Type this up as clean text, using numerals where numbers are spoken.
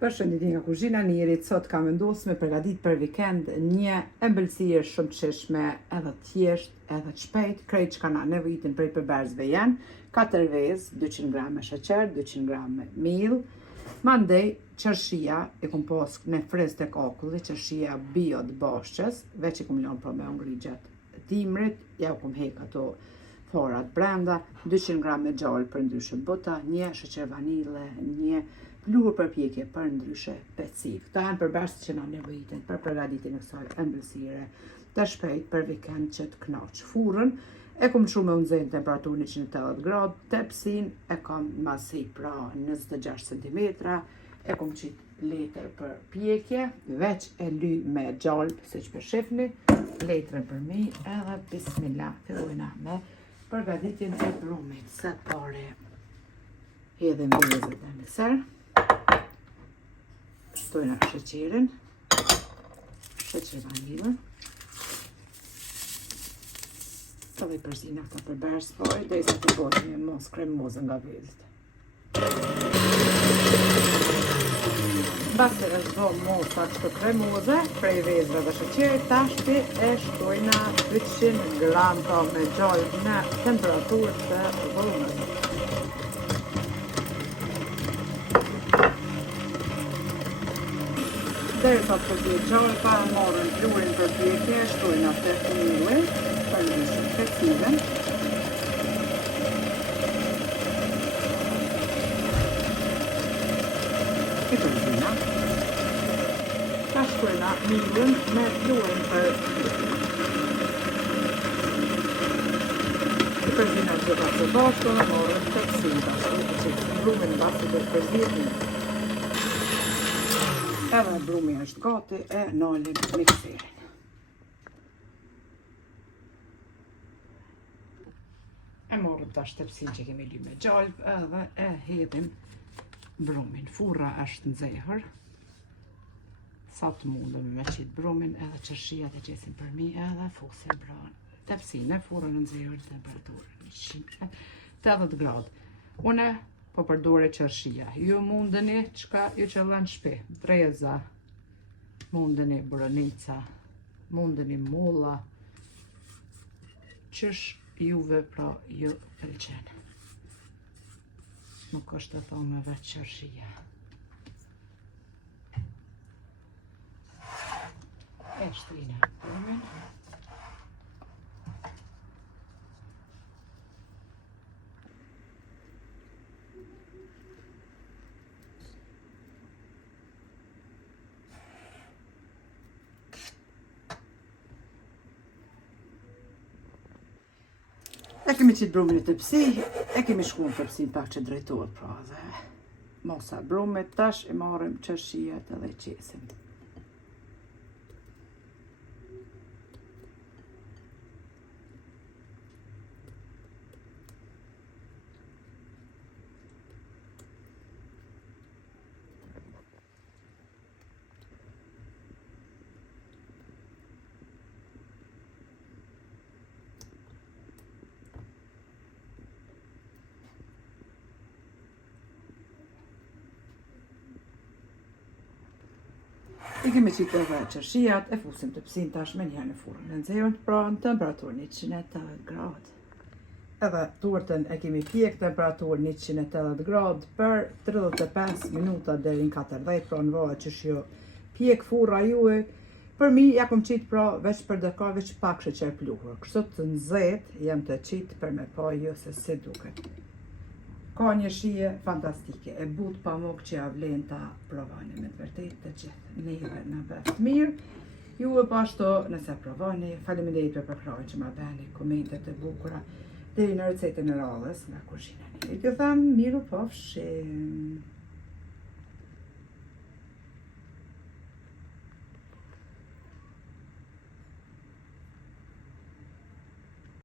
Përshëndetje nga kuzhina Nirit, sot kam vendosur me përgatit për vikend një ëmbëlsirë shumë të shishme, edhe të thjesht, edhe të shpejt, krejt që na nevojitin prej përbërësve janë, 4 vezë, 200 gram me sheqer, 200 gram me miell, mandej qërshia e kum pas në frez të kakulli, qërshia bio të bashqës, veç i kum lënë për me ngrigjat dimrit, ja u kum hek ato forat brenda, 200 gram me gjallë për ndryshe bota, një sheqer vanile, një pluhur përpjekje për ndryshe peciv. Këto janë përbërësit që na nevojitin për përgatitin e kësaj ëmbëlsire të shpejt për vikend që të kënaq. Furrën e kum çu me unëzën në temperaturë 180 gradë, tepsin e kam masi pra 26 cm, e kum qit letër për pjekje, veç e ly me gjallë, siç po shihni, letrën për mi, edhe bismillah, fillojna me përgatitjen e brumit. Së pari hedhim vezët e në ser. Shtojna sheqerin, sheqer vanilën, edhe i përzina këta përbërës fare, derisa të bëhet një mos kremoze nga vezët. Mbasi e zdo mosa kështu kremoze, prej vezëve dhe sheqerit, tashti e shtojna 200 gram pra me gjallë në temperaturë të vullnës. Derisa të përpjekë gjallë, para marrën pluhurin për pjekje, shtojna të miellin, për ndryshe peciven. I përzina. Ta shtojna miellin me pluhurin për pjekje. I përzina të gjitha të bashkë, marrën peciva, që brumin basi të përzirën. Edhe brumi është gati e nalim mikserin. E morëm tash tepsin që kemi ly me gjallë edhe e hedhim brumin. Furra është nxehur. Sa të mundem me qit brumin edhe qërshia të gjesim për mi edhe fusim pra tepsin e furrën e nxehur temperaturën 180 gradë. Une po përdore qërshia. Ju mundeni çka ju qëllan shpi. Dreza, mundeni buranica, mundeni molla, qësh juve pra ju pëlqen. Nuk është të thonë veç qërshia. E shtrina brumin. E kemi qitë brumin e tepsi, e kemi shku në tepsin pak që drejtohet pra dhe mosa brumit, tash i marrim qërshijet edhe i qesim. I kemi qitë edhe qërshijat, e fusim tepsin tash me njëherë në furrën e nxehur, pra në temperaturë 180 gradë. Edhe turtën e kemi pjek temperaturë 180 gradë për 35 minuta deri në 40, pra në varet që jo pjek furra juaj. Për mi ja kom qitë pra veç për dekor, veç pak sheqer pluhur. Kështu të nxehtë jam të qitë për me pa jo se si duket. Ka një shije fantastike, e but pamuk që ja vlen ta provani me të vërtet të gjithë neve në beft mirë. Ju e pashto nëse provani, faleminderit për përkrahjen që ma bëni, komentet e bukura, deri në recetën e radhës nga kuzhina Nirit. Ju them miru pafshim.